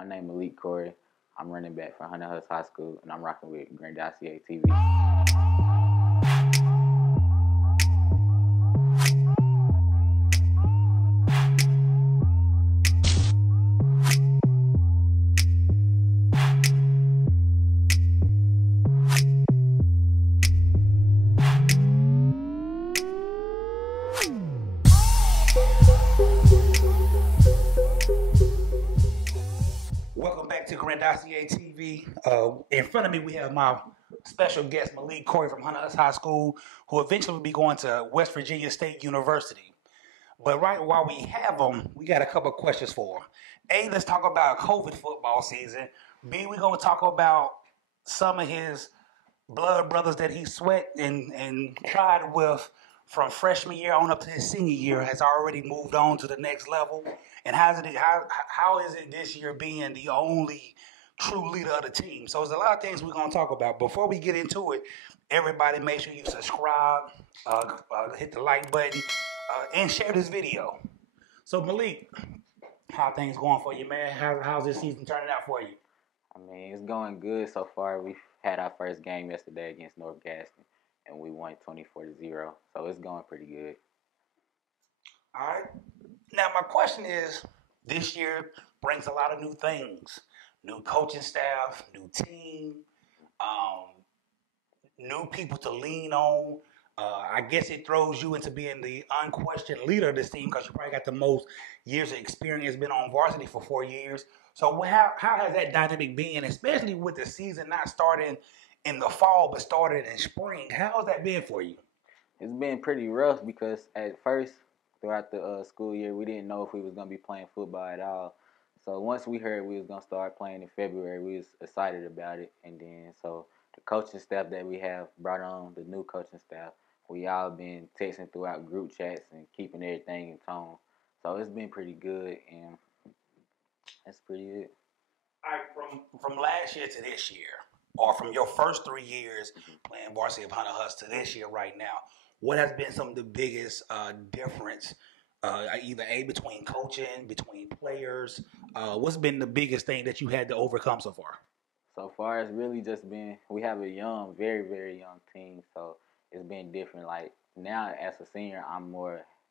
My name is Malik Corry. I'm running back for Hunter Huss High School, and I'm rocking with Grandosiá TV. Welcome back to Grandosiá TV. In front of me, we have my special guest, Malik Corry from Hunter Huss High School, who eventually will be going to West Virginia State University. But right while we have him, we got a couple of questions for him. A, let's talk about COVID football season. B, we're going to talk about some of his blood brothers that he sweat and tried with from freshman year on up to his senior year, has already moved on to the next level. And how is it this year being the only true leader of the team? So there's a lot of things we're going to talk about. Before we get into it, everybody make sure you subscribe, hit the like button, and share this video. So Malik, how things going for you, man? How's this season turning out for you? I mean, it's going good so far. We've had our first game yesterday against North Gaston, and we won 24-0. So it's going pretty good. All right. Now, my question is, this year brings a lot of new things. New coaching staff, new team, new people to lean on. I guess it throws you into being the unquestioned leader of this team because you probably got the most years of experience, been on varsity for 4 years. So how has that dynamic been, especially with the season not starting in the fall but started in spring? How has that been for you? It's been pretty rough because at first, throughout the school year, we didn't know if we was going to be playing football at all. So once we heard we was going to start playing in February, we was excited about it. And then so the coaching staff that we have brought on, the new coaching staff, we all been texting throughout group chats and keeping everything in tone. So it's been pretty good, and that's pretty it. All right, from last year to this year, or from your first 3 years playing varsity of Hunter Huss to this year right now, what has been some of the biggest difference, either between coaching, between players? What's been the biggest thing that you had to overcome so far? So far, it's really just been, we have a young, very, very young team, so it's been different. Like, now as a senior,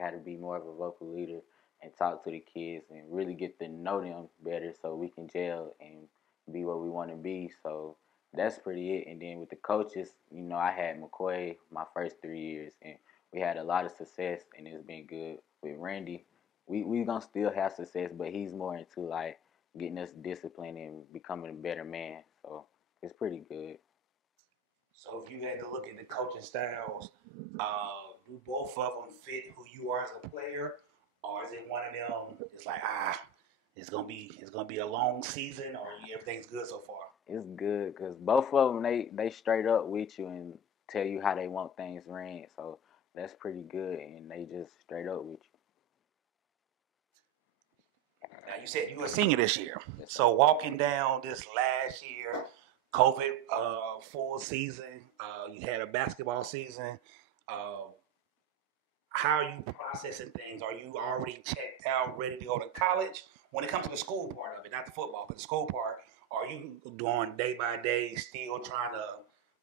had to be more of a vocal leader and talk to the kids and really get to know them better so we can gel and be what we want to be. So that's pretty it. And then with the coaches, I had McCoy my first 3 years, and we had a lot of success, and it's been good. With Randy, we going to still have success, but he's more into, like, getting us disciplined and becoming a better man. So it's pretty good. So if you had to look at the coaching styles, do both of them fit who you are as a player, or is it one of them? It's like it's gonna be a long season, or everything's good so far. It's good because both of them they straight up with you and tell you how they want things ran. So that's pretty good, and they just straight up with you. Now you said you were a senior this year, so walking down this last year, COVID full season, you had a basketball season. How are you processing things? Are you already checked out, ready to go to college? When it comes to the school part of it, not the football, but the school part, are you doing day by day, still trying to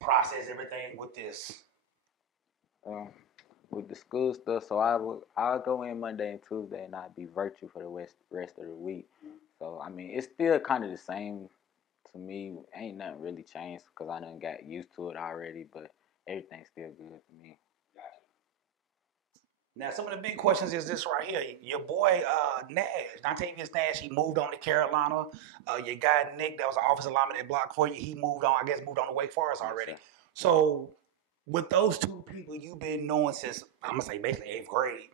process everything with this? With the school stuff, so I'll go in Monday and Tuesday, and I'll be virtual for the rest of the week. So I mean, it's still kind of the same to me. Ain't nothing really changed because I done got used to it already, but everything's still good to me. Now, some of the big questions is this right here. Your boy, Nash, Dontavius Nash, he moved on to Carolina. Your guy, Nick, that was an offensive lineman that blocked for you, he moved on to Wake Forest already. Yes, so, with those two people you've been knowing since, I'm going to say basically 8th grade,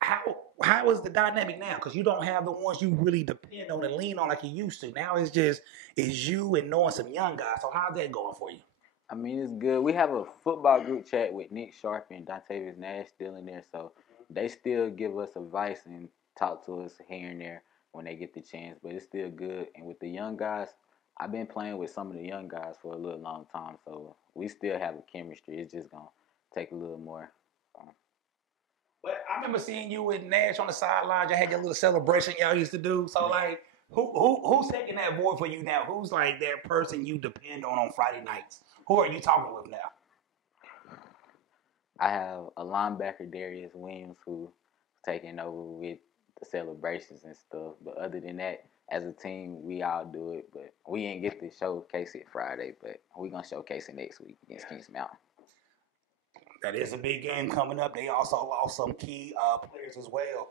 how is the dynamic now? Because you don't have the ones you really depend on and lean on like you used to. Now it's you and knowing some young guys. So, how's that going for you? I mean, it's good. We have a football group chat with Nick Sharp and Dontavius Nash still in there, so they still give us advice and talk to us here and there when they get the chance, but it's still good. And with the young guys, I've been playing with some of the young guys for a little long time, so we still have a chemistry. It's just going to take a little more. But I remember seeing you with Nash on the sidelines. You had your little celebration y'all used to do. So, like, Who's taking that board for you now? Who's like that person you depend on Friday nights? Who are you talking with now? I have a linebacker, Darius Williams, who's taking over with the celebrations and stuff. But other than that, as a team, we all do it. But we didn't get to showcase it Friday, but we're going to showcase it next week against Kings Mountain. That is a big game coming up. They also lost some key players as well.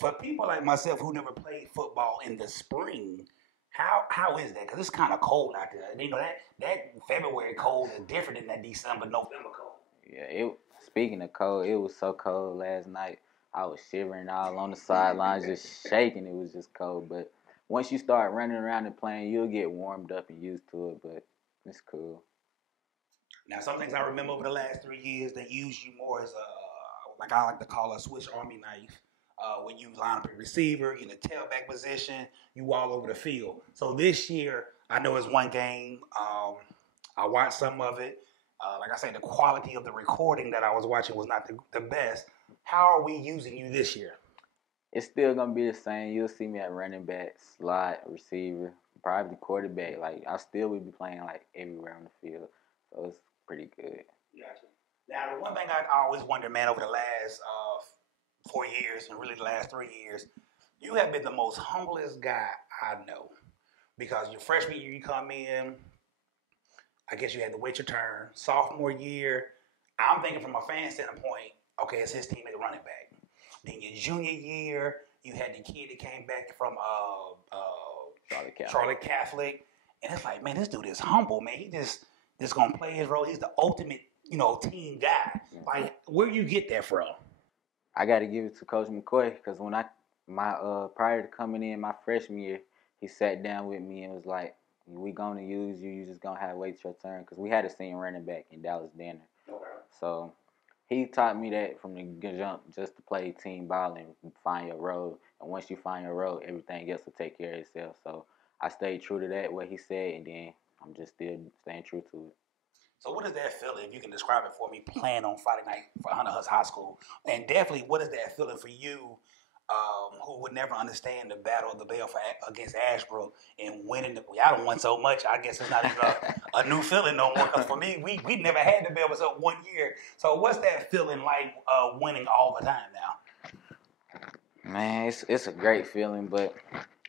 For people like myself who never played football in the spring, how is that? Because it's kind of cold out there. You know that February cold is different than that December, November cold. Yeah, speaking of cold, it was so cold last night. I was shivering all on the sidelines, just shaking. It was just cold. But once you start running around and playing, you'll get warmed up and used to it. But it's cool. Now, some things I remember over the last 3 years, they use you more as like I like to call a Swiss Army knife. When you line up a receiver, in a tailback position, you all over the field. So this year, I know it's one game. I watched some of it. Like I said, the quality of the recording that I was watching was not the best. How are we using you this year? It's still going to be the same. You'll see me at running back, slot, receiver, probably quarterback. Like, I still will be playing, like, everywhere on the field. So it's pretty good. Gotcha. Now, the one thing I always wonder, man, over the last 4 years and really the last 3 years, you have been the most humblest guy I know. Because your freshman year, you come in, I guess you had to wait your turn. Sophomore year, I'm thinking from a fan standpoint, okay, it's his team at running back. Then your junior year, you had the kid that came back from Charlotte Catholic. And it's like, man, this dude is humble, man. He just gonna play his role. He's the ultimate, team guy. Like, where you get that from? I got to give it to Coach McCoy because when prior to coming in my freshman year, he sat down with me and was like, "We gonna use you. You just gonna have to wait your turn." Because we had a senior running back in Dallas Danner. Okay. So he taught me that from the jump, just to play team ball and find your role. And once you find your role, everything else will take care of itself. So I stayed true to that, what he said, and then I'm just still staying true to it. So what is that feeling, if you can describe it for me, playing on Friday night for Hunter Huss High School? And definitely, what is that feeling for you, who would never understand the Battle of the Bell against Ashbrook and winning y'all don't win so much, I guess it's not even a new feeling no more. Because for me, we never had the Bell except 1 year. So what's that feeling like winning all the time now? Man, it's a great feeling. But,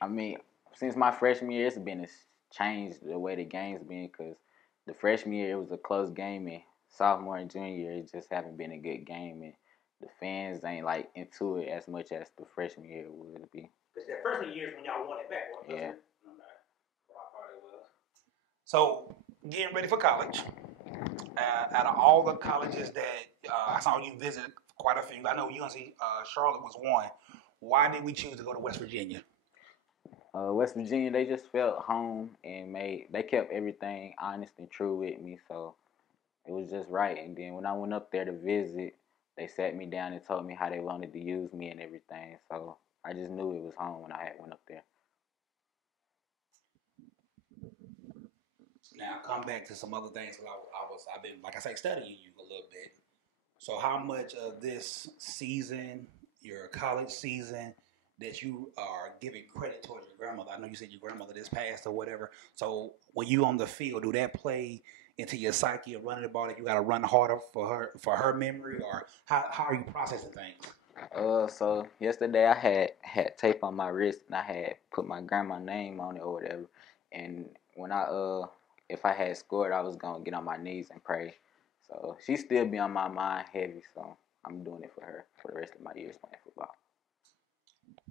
I mean, since my freshman year, it's changed the way the game's been because the freshman year, it was a close game, and sophomore and junior year, it just haven't been a good game, and the fans ain't, like, into it as much as the freshman year would be. Because that freshman year is when y'all won it back, wasn't it? Yeah. So, getting ready for college, out of all the colleges that I saw you visit quite a few, I know UNC Charlotte was one. Why did we choose to go to West Virginia? West Virginia, they just felt home and they kept everything honest and true with me, so it was just right. And then when I went up there to visit, they sat me down and told me how they wanted to use me and everything, so I just knew it was home when I went up there. Now, come back to some other things. I've been, like I say, studying you a little bit. So how much of this season, your college season, that you are giving credit towards your grandmother? I know you said your grandmother just passed or whatever. So when you on the field, do that play into your psyche of running the ball that you got to run harder for her memory, or how are you processing things? So yesterday I had tape on my wrist and I had put my grandma's name on it or whatever. And when if I had scored, I was gonna get on my knees and pray. So she still be on my mind heavy. So I'm doing it for her for the rest of my years playing football.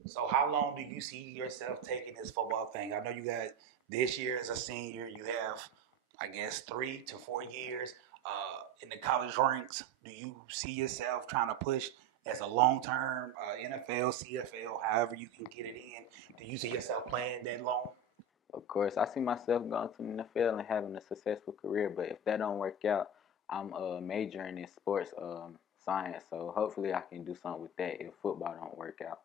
So how long do you see yourself taking this football thing? I know you got this year as a senior. You have, I guess, 3 to 4 years in the college ranks. Do you see yourself trying to push as a long-term NFL, CFL, however you can get it in? Do you see yourself playing that long? Of course, I see myself going to the NFL and having a successful career. But if that don't work out, I'm majoring in sports science. So hopefully I can do something with that if football don't work out.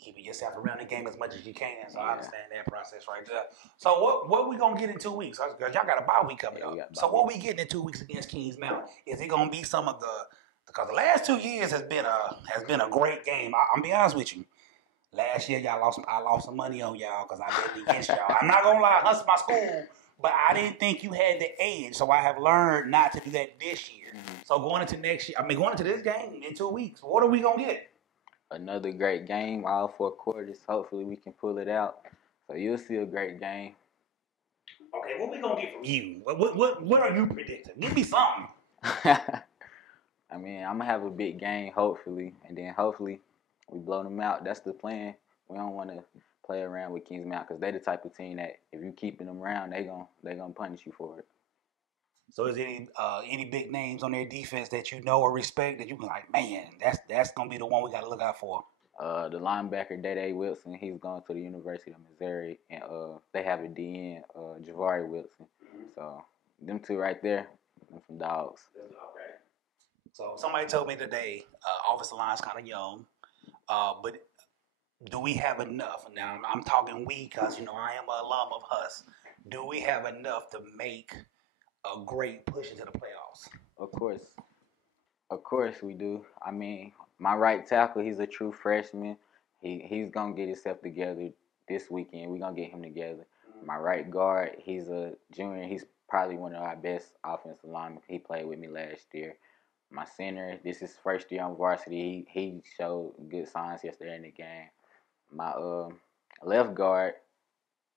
Keeping yourself around the game as much as you can. So I understand that process right there. So what we gonna get in 2 weeks? Because y'all got a bye week coming up. So what we getting in 2 weeks against Kings Mountain? Is it gonna be some of because the last 2 years has been a great game. I'm be honest with you. Last year, I lost some money on y'all because I bet against y'all. I'm not gonna lie, Huss my school, but I didn't think you had the edge. So I have learned not to do that this year. So going into next year, going into this game in 2 weeks, what are we gonna get? Another great game, all 4 quarters. Hopefully we can pull it out. So you'll see a great game. Okay, what we gonna get from you? What are you predicting? Give me something. I mean, I'm gonna have a big game, hopefully, and then hopefully we blow them out. That's the plan. We don't want to play around with Kings Mountain because they the type of team that if you keeping them around, they gonna punish you for it. So is there any big names on their defense that you know or respect that you can like, man, that's gonna be the one we gotta look out for? The linebacker Dede Wilson, he's going to the University of Missouri, and they have a DN, Javari Wilson. So them two right there, them some dogs. Okay. So somebody told me today, offensive line's kind of young, but do we have enough? Now I'm talking we because I am an alum of Huss. Do we have enough to make a great push into the playoffs? Of course we do. I mean, my right tackle, he's a true freshman. He's gonna get himself together this weekend. We're gonna get him together. My right guard, he's a junior. He's probably one of our best offensive linemen. He played with me last year. My center, this is first year on varsity. He showed good signs yesterday in the game. My left guard,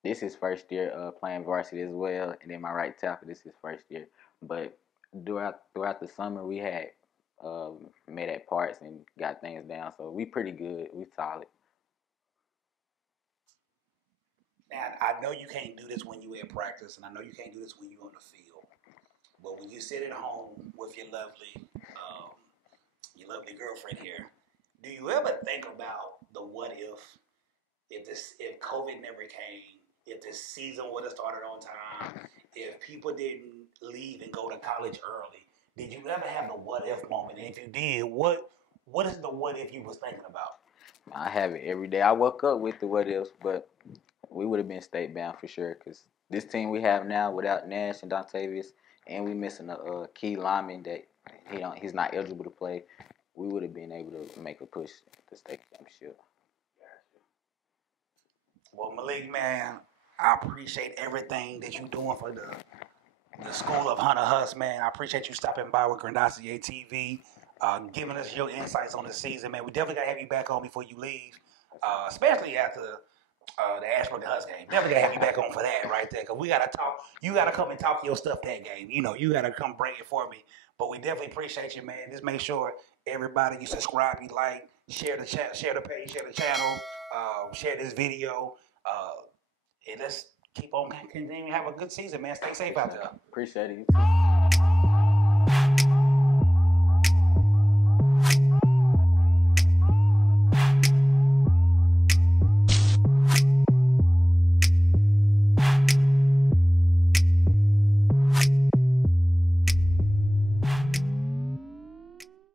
this is first year playing varsity as well. And then my right tackle, this is first year. But throughout the summer, we had met at parts and got things down. So we pretty good. We solid. Now, I know you can't do this when you in practice, and I know you can't do this when you're on the field. But when you sit at home with your lovely girlfriend here, do you ever think about the what if COVID never came, if the season would have started on time, if people didn't leave and go to college early? Did you ever have the what if moment? And if you did, what is the what if you was thinking about? I have it every day. I woke up with the what ifs, but we would have been state bound for sure because this team we have now without Nash and Dontavius, and we missing a key lineman that he's not eligible to play, we would have been able to make a push at the state championship. Well, Malik, man, I appreciate everything that you're doing for the School of Hunter Huss, man. I appreciate you stopping by with Grandosiá TV, giving us your insights on the season, man. We definitely got to have you back on before you leave, especially after the Ashbrook Huss game. Definitely got to have you back on for that right there because we got to talk. You got to come and talk your stuff that game. You got to come bring it for me. But we definitely appreciate you, man. Just make sure everybody, you subscribe, you like, share the chat, share the page, share the channel, share this video, and let's keep on continuing to have a good season, man. Stay safe out there. Appreciate it. You too.